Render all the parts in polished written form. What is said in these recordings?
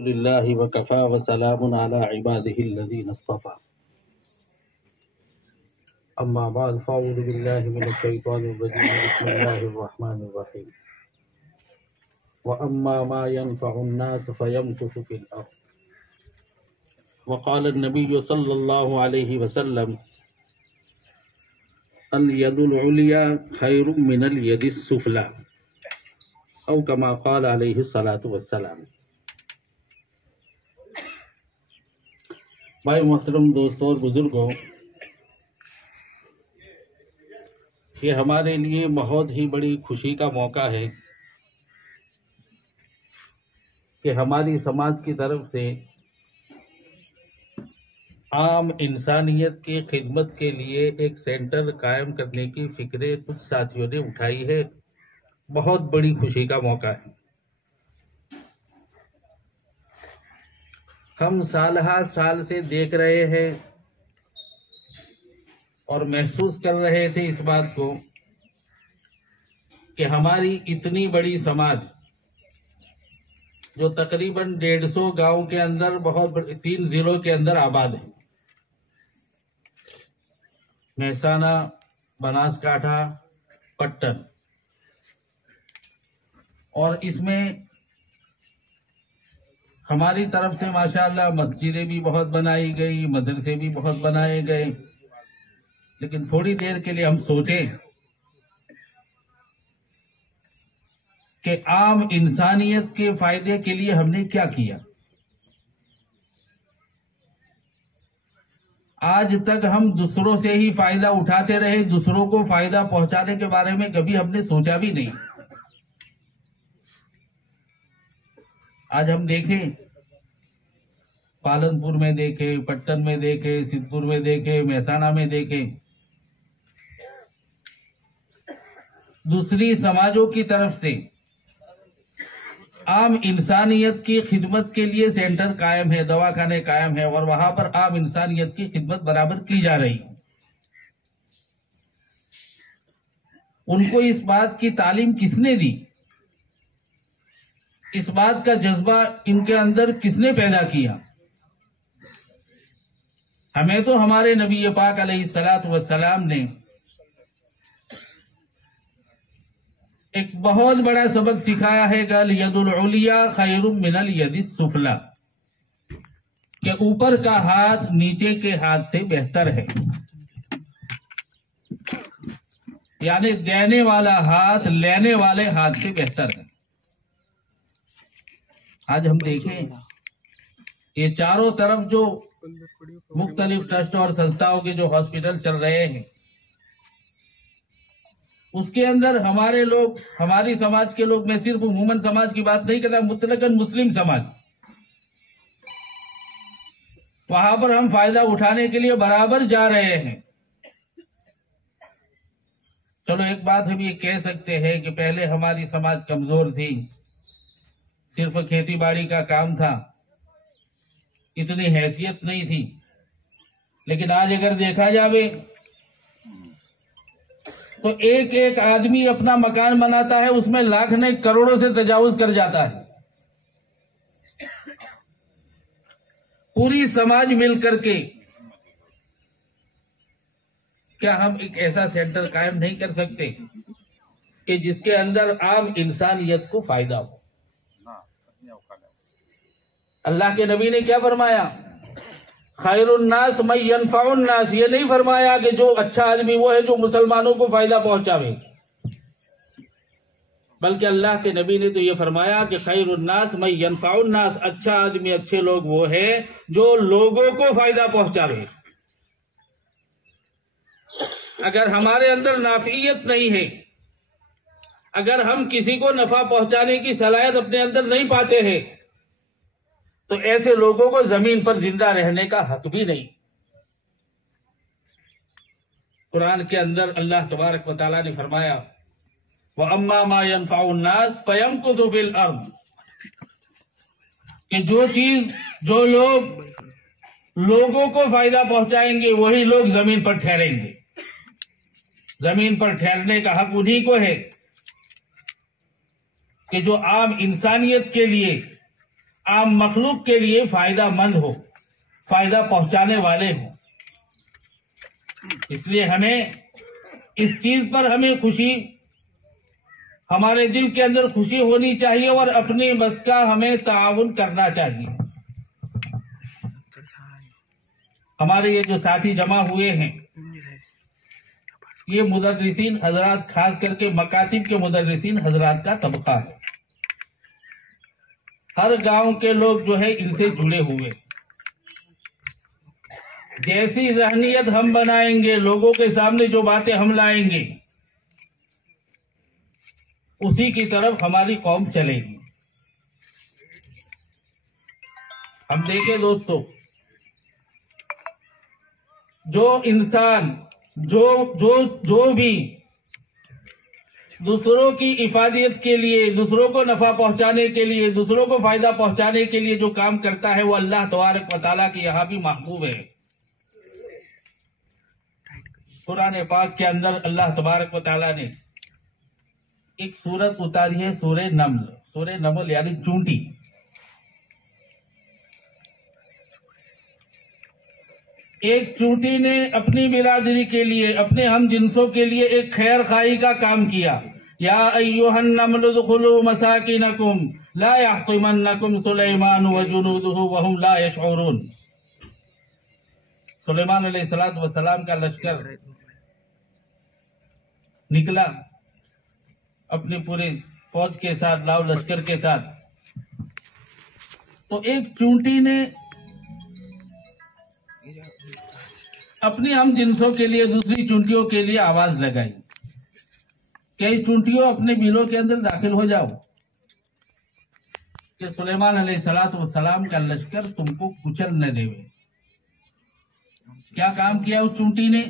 लिल्लाहि व कफ़ा व सलामुन अला इबादिहिल्लज़ीना इस्तफ़ा। अम्मा बाद फ़अऊज़ु बिल्लाहि मिनश शैतानिर रजीम। बिस्मिल्लाहिर रहमानिर रहीम। व अम्मा मा यनफ़उन नास फ़यमकुसु फ़िल अर्ज़। व क़ाल अन्नबिय्यु सल्लल्लाहु अलैहि वसल्लम अल यदुल उलिया खैरुम मिनल यदिस सुफ़ला औ कमा क़ाल अलैहि सलातु वस्सलाम। भाई मोहतरम दोस्तों और बुजुर्गों, ये हमारे लिए बहुत ही बड़ी खुशी का मौका है कि हमारी समाज की तरफ से आम इंसानियत की खिदमत के लिए एक सेंटर कायम करने की फिक्र कुछ साथियों ने उठाई है। बहुत बड़ी खुशी का मौका है। हम साल से देख रहे हैं और महसूस कर रहे थे इस बात को कि हमारी इतनी बड़ी समाज जो तकरीबन 150 गांव के अंदर बहुत 3 जिलों के अंदर आबाद है, महसाना, बनासकाठा, पट्टन, और इसमें हमारी तरफ से माशाअल्लाह मस्जिदें भी बहुत बनाई गई, मदरसे भी बहुत बनाए गए। लेकिन थोड़ी देर के लिए हम सोचें कि आम इंसानियत के फायदे के लिए हमने क्या किया। आज तक हम दूसरों से ही फायदा उठाते रहे, दूसरों को फायदा पहुंचाने के बारे में कभी हमने सोचा भी नहीं। आज हम देखें, पालनपुर में देखें, पट्टन में देखें, सिद्धपुर में देखें, महसाना में देखें, दूसरी समाजों की तरफ से आम इंसानियत की खिदमत के लिए सेंटर कायम है, दवाखाने कायम है, और वहां पर आम इंसानियत की खिदमत बराबर की जा रही है। उनको इस बात की तालीम किसने दी? इस बात का जज्बा इनके अंदर किसने पैदा किया? हमें तो हमारे नबी पाक अलैहिस्सलातु वस्सलाम ने एक बहुत बड़ा सबक सिखाया है कि यदुल उलिया खैरुम मिनल यदिस सुफला, कि ऊपर का हाथ नीचे के हाथ से बेहतर है। यानी देने वाला हाथ लेने वाले हाथ से बेहतर है। आज हम देखें, ये चारों तरफ जो मुख्तलिफ ट्रस्ट और संस्थाओं के जो हॉस्पिटल चल रहे हैं, उसके अंदर हमारे लोग, हमारी समाज के लोग, मैं सिर्फ उमूमन समाज की बात नहीं करता, मुतलकन मुस्लिम समाज, वहां पर हम फायदा उठाने के लिए बराबर जा रहे हैं। चलो एक बात हम ये कह सकते हैं कि पहले हमारी समाज कमजोर थी, सिर्फ खेती बाड़ी का काम था, इतनी हैसियत नहीं थी। लेकिन आज अगर देखा जाए तो एक एक आदमी अपना मकान बनाता है, उसमें लाख नहीं करोड़ों से तजावुज कर जाता है। पूरी समाज मिलकर के क्या हम एक ऐसा सेंटर कायम नहीं कर सकते कि जिसके अंदर आम इंसानियत को फायदा हो? अल्लाह के नबी ने क्या फरमाया? खैरुन नास मैं यनफउन नास। ये नहीं फरमाया कि जो अच्छा आदमी वो है जो मुसलमानों को फायदा पहुंचावे, बल्कि अल्लाह के नबी ने तो ये फरमाया कि खैरुन नास मैं यनफउन नास। अच्छा आदमी, अच्छे लोग वो है जो लोगों को फायदा पहुंचावे। अगर हमारे अंदर नाफियत नहीं है, अगर हम किसी को नफा पहुंचाने की सलाहियत अपने अंदर नहीं पाते हैं, तो ऐसे लोगों को जमीन पर जिंदा रहने का हक भी नहीं। कुरान के अंदर अल्लाह तबारक व तआला ने फरमाया, व अम्मा मा यनफउन नास फयमकुसु फिल अर्द, कि जो चीज, जो लोग लोगों को फायदा पहुंचाएंगे वही लोग जमीन पर ठहरेंगे। जमीन पर ठहरने का हक उन्हीं को है कि जो आम इंसानियत के लिए, आम मखलूक के लिए फायदा मंद हो, फायदा पहुंचाने वाले हो। इसलिए हमें इस चीज पर हमें खुशी, हमारे दिल के अंदर खुशी होनी चाहिए और अपने बस का हमें ताउन करना चाहिए। हमारे ये जो साथी जमा हुए हैं, ये मुदर्रिसीन हजरात, खास करके मकातिब के मुदर्रिसीन हजरात का तबका है। हर गांव के लोग जो है इनसे जुड़े हुए। जैसी ज़हनियत हम बनाएंगे, लोगों के सामने जो बातें हम लाएंगे, उसी की तरफ हमारी कौम चलेगी। हम देखें दोस्तों, जो इंसान जो भी दूसरों की इफादियत के लिए, दूसरों को नफा पहुंचाने के लिए, दूसरों को फायदा पहुंचाने के लिए जो काम करता है, वो अल्लाह तबारक व तआला के यहाँ भी महबूब है। कुरान पाक के अंदर अल्लाह तबारक व तआला ने एक सूरत उतारी है, सूरह नमल यानी चूंटी। एक चूंटी ने अपनी बिरादरी के लिए, अपने हम जिन्सों के लिए एक खैर खाई का काम किया। या अय्युहन नमल उदखुलू मसाकिनकुम ला यहतिमन्नकुम सुलैमान व जुनूदुहु व हुम ला यशऊरून। सुलेमान अलैहिस्सलातु वस्सलाम का लश्कर निकला अपने पूरे फौज के साथ, लाव लश्कर के साथ। तो एक चूंटी ने अपनी हम जिन्सों के लिए, दूसरी चूंटियों के लिए आवाज लगाई, कई चूंटियों अपने बिलों के अंदर दाखिल हो जाओ कि सुलेमान अलैहिस्सलातु वस्सलाम का लश्कर तुमको कुचल न देवे। क्या काम किया उस चूंटी ने?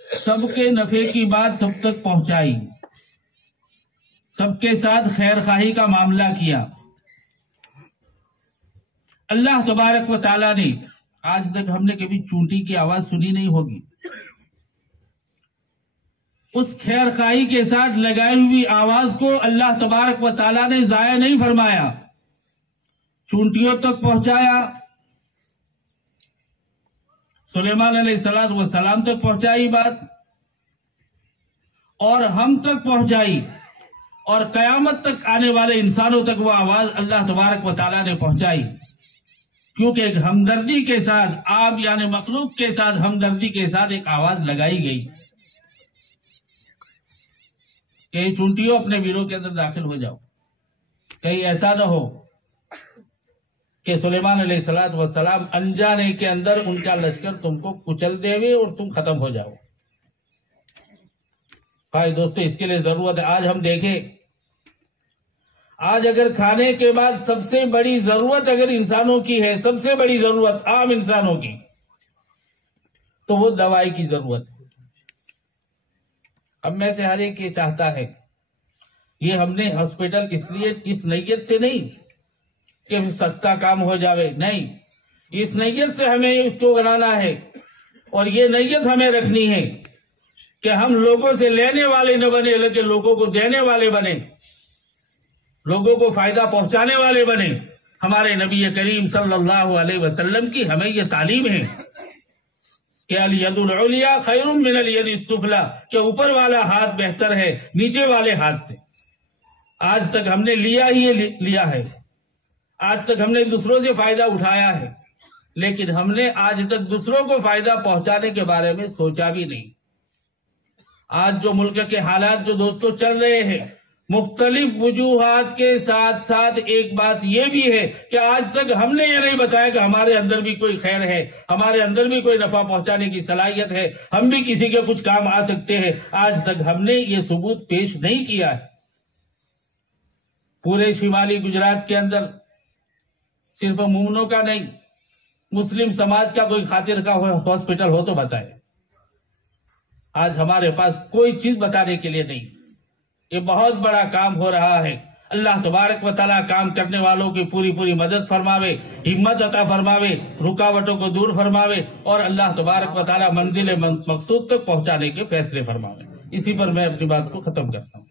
सबके नफे की बात सब तक पहुंचाई, सबके साथ खैर खाही का मामला किया। अल्लाह तबारक व तआला ने, आज तक हमने कभी चूंटी की आवाज सुनी नहीं होगी, उस खैर खाही के साथ लगाई हुई आवाज को अल्लाह तबारक व तआला ने जाया नहीं फरमाया, चूंटियों तक पहुंचाया, सुलेमान अलैहिस्सलातु वस्सलाम तक पहुंचाई बात, और हम तक पहुंचाई, और कयामत तक आने वाले इंसानों तक वो आवाज अल्लाह तबारक व तआला ने पहुंचाई। क्योंकि एक हमदर्दी के साथ, आप यानी मखलूक के साथ हमदर्दी के साथ एक आवाज लगाई गई, कहीं चूंटियों अपने वीरों के अंदर दाखिल हो जाओ, कहीं ऐसा न हो कि सुलेमान अलैहिस्सलातु वस्सलाम अनजाने के अंदर उनका लश्कर तुमको कुचल देवे और तुम खत्म हो जाओ। भाई दोस्तों, इसके लिए जरूरत है। आज हम देखें, आज अगर खाने के बाद सबसे बड़ी जरूरत अगर इंसानों की है, सबसे बड़ी जरूरत आम इंसानों की, तो वो दवाई की जरूरत है। अब में से हर एक ये चाहता है, ये हमने हॉस्पिटल इसलिए इस नीयत से नहीं कि सस्ता काम हो जावे, नहीं, इस नीयत से हमें इसको बनाना है, और ये नीयत हमें रखनी है कि हम लोगों से लेने वाले न बने, लेकिन लोगों को देने वाले बने, लोगों को फायदा पहुंचाने वाले बने। हमारे नबी करीम सल्लल्लाहु अलैहि वसल्लम की हमें यह तालीम है कि अल यदुल उलिया खैरुम मिन अल यदिस सुफला, कि ऊपर वाला हाथ बेहतर है नीचे वाले हाथ से। आज तक हमने लिया है, आज तक हमने दूसरों से फायदा उठाया है, लेकिन हमने आज तक दूसरों को फायदा पहुंचाने के बारे में सोचा भी नहीं। आज जो मुल्क के हालात जो दोस्तों चल रहे हैं, मुख्तलिफ वजूहात के साथ साथ एक बात यह भी है कि आज तक हमने ये नहीं बताया कि हमारे अंदर भी कोई खैर है, हमारे अंदर भी कोई नफा पहुंचाने की सलाहियत है, हम भी किसी के कुछ काम आ सकते हैं। आज तक हमने ये सबूत पेश नहीं किया है। पूरे शिमाली गुजरात के अंदर सिर्फ मुमनों का नहीं, मुस्लिम समाज का कोई खातिर का हॉस्पिटल हो तो बताए। आज हमारे पास कोई चीज बताने के लिए नहीं। ये बहुत बड़ा काम हो रहा है। अल्लाह तबारक व तआला काम करने वालों की पूरी पूरी मदद फरमावे, हिम्मत अता फरमावे, रुकावटों को दूर फरमावे, और अल्लाह तबारक व तआला मंजिल मकसूद तक पहुंचाने के फैसले फरमावे। इसी पर मैं अपनी बात को खत्म करता हूँ।